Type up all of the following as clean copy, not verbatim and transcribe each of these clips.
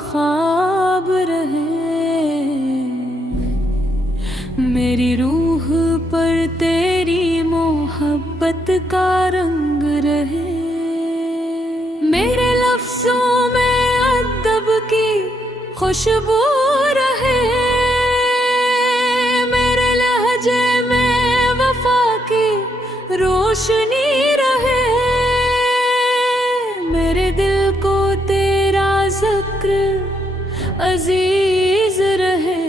ख्वाब रहे, मेरी रूह पर तेरी मोहब्बत का रंग रहे, मेरे लफ्जों में अदब की खुशबू रहे, मेरे लहजे में वफा की रोशनी रहे, मेरे दिल को तेरा जिक्र अजीज रहे,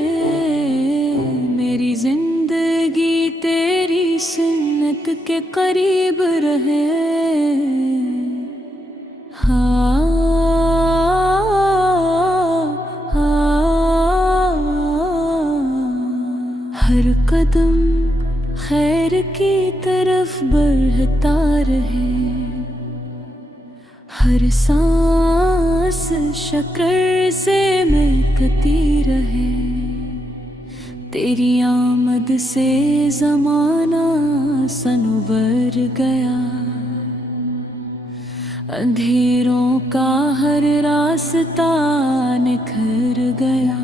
मेरी जिंदगी तेरी सुन्नत के करीब रहे। हर कदम खैर की तरफ बढ़ता रहे, हर सांस शक्र से महकती रहे, तेरी आमद से ज़माना सनवर गया, अंधेरों का हर रास्ता निखर गया,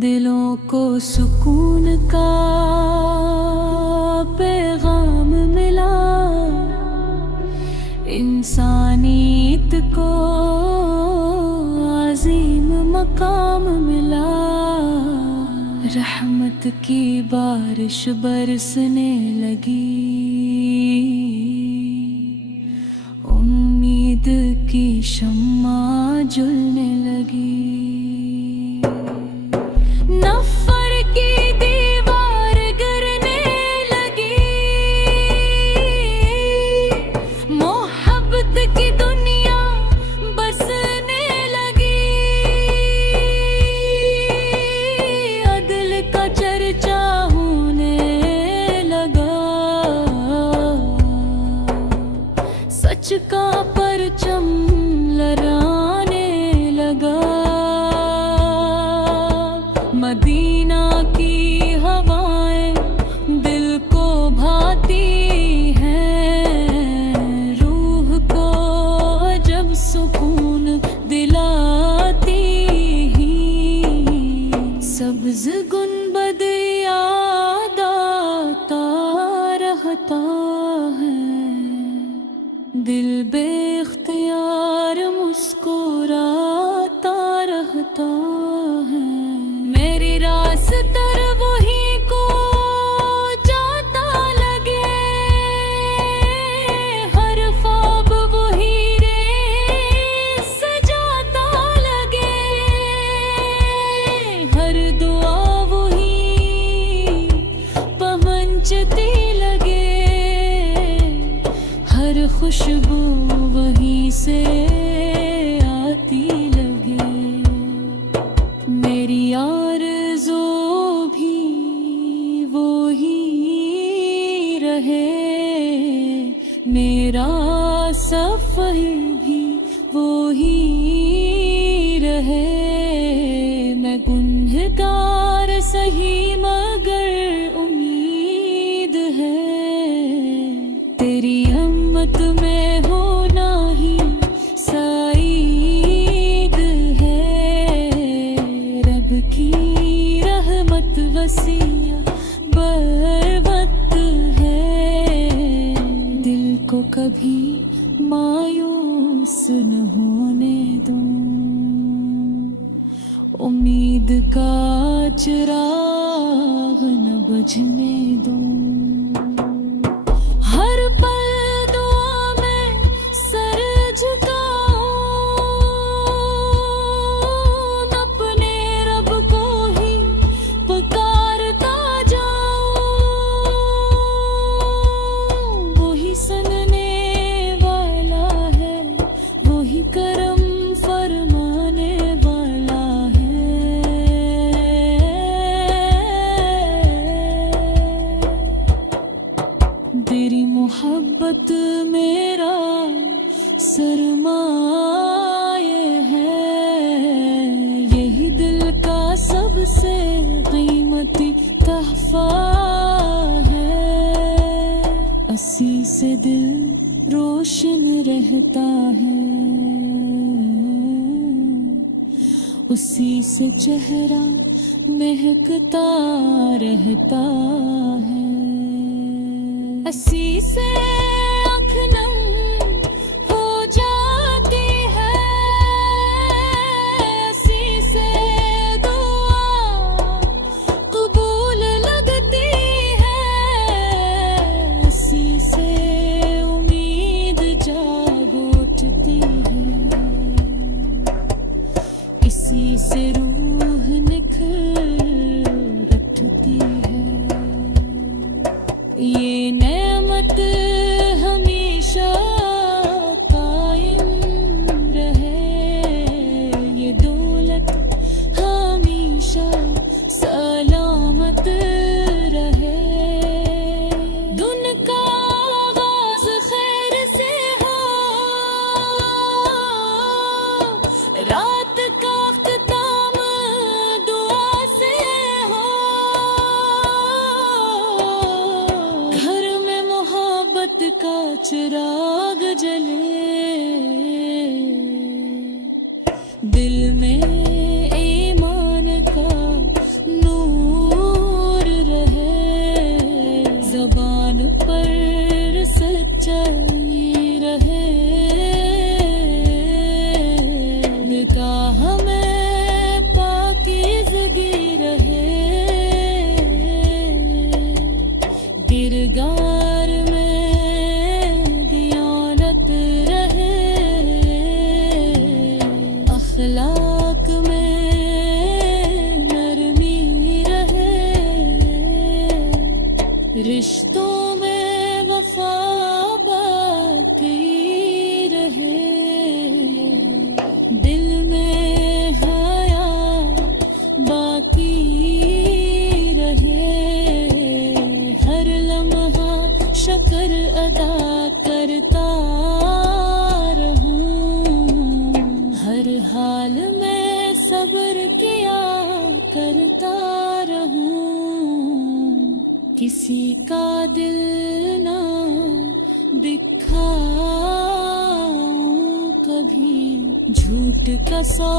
दिलों को सुकून का पैगाम मिला, इंसानियत को अजीम मकाम मिला, रहमत की बारिश बरसने लगी, उम्मीद की शम्मा जलने लगी, नफ़र की दीवार गिरने लगी, मोहब्बत की दुनिया बसने लगी, अदल का चर्चा होने लगा, सच का परचम लहराने लगा, मदीना की हवाएं दिल को भाती हैं, रूह को जब सुकून दिलाती ही, सब्ज़ गुंबद याद आता रहता है, दिल बेख्तियार मुस्कुराता रहता है, मेरी रास्तर वही को जाता लगे, हर ख्वाब वही रे सजाता लगे, हर दुआ वही पहुंचती लगे, हर खुशबू वहीं से आती लगे, मेरी आरज़ू भी वो ही रहे, मेरा सफ़र भी वो ही रहे, मैं गुनहगार सही मगर उम्मीद है, तेरी हिम्मत में होना ही सईद है, रब की रहमत वसीया बरबत है, दिल को कभी मायूस न होने दूं, उम्मीद का चिराग न बुझने दूं, हर पल दुआ में सर झुकाऊं, अपने रब को ही पुकारता जाऊं, वही सुनने वाला है, वही करम फरमाने वाला है, तेरी मोहब्बत मेरा सरमाए है, यही दिल का सबसे कीमती तहफा है, अस्सी से दिल रोशन रहता है। उसी से चेहरा महकता रहता है। हंसी से आँख नम हो जाती है, हंसी से दुआ कबूल लगती है, हंसी से उम्मीद जाग उठती है, इसी से रूह निखर उठती है। ये नेमत हमेशा कायम रहे, ये दौलत हमेशा सलामत रहे। दिन का आगाज़ खैर से हो, रात का अख्ताम दुआ से हो, घर में मोहब्बत का चिराग जले, दिल में ईमान का नूर रहे, ज़बान पर सच्चाई रहे, निगाह में पाकीज़गी रहे, किरदार में दियानत रहे, अखलाक में नरमी रहे, रिश्तों में वफा बाकी रहे, दिल में हया बाकी रहे, हर लम्हा शक्र अदा करता रहूं, हर हाल में सब्र किया करता रहूं, किसी का दिल ना दिखाऊं कभी, झूठ का सौ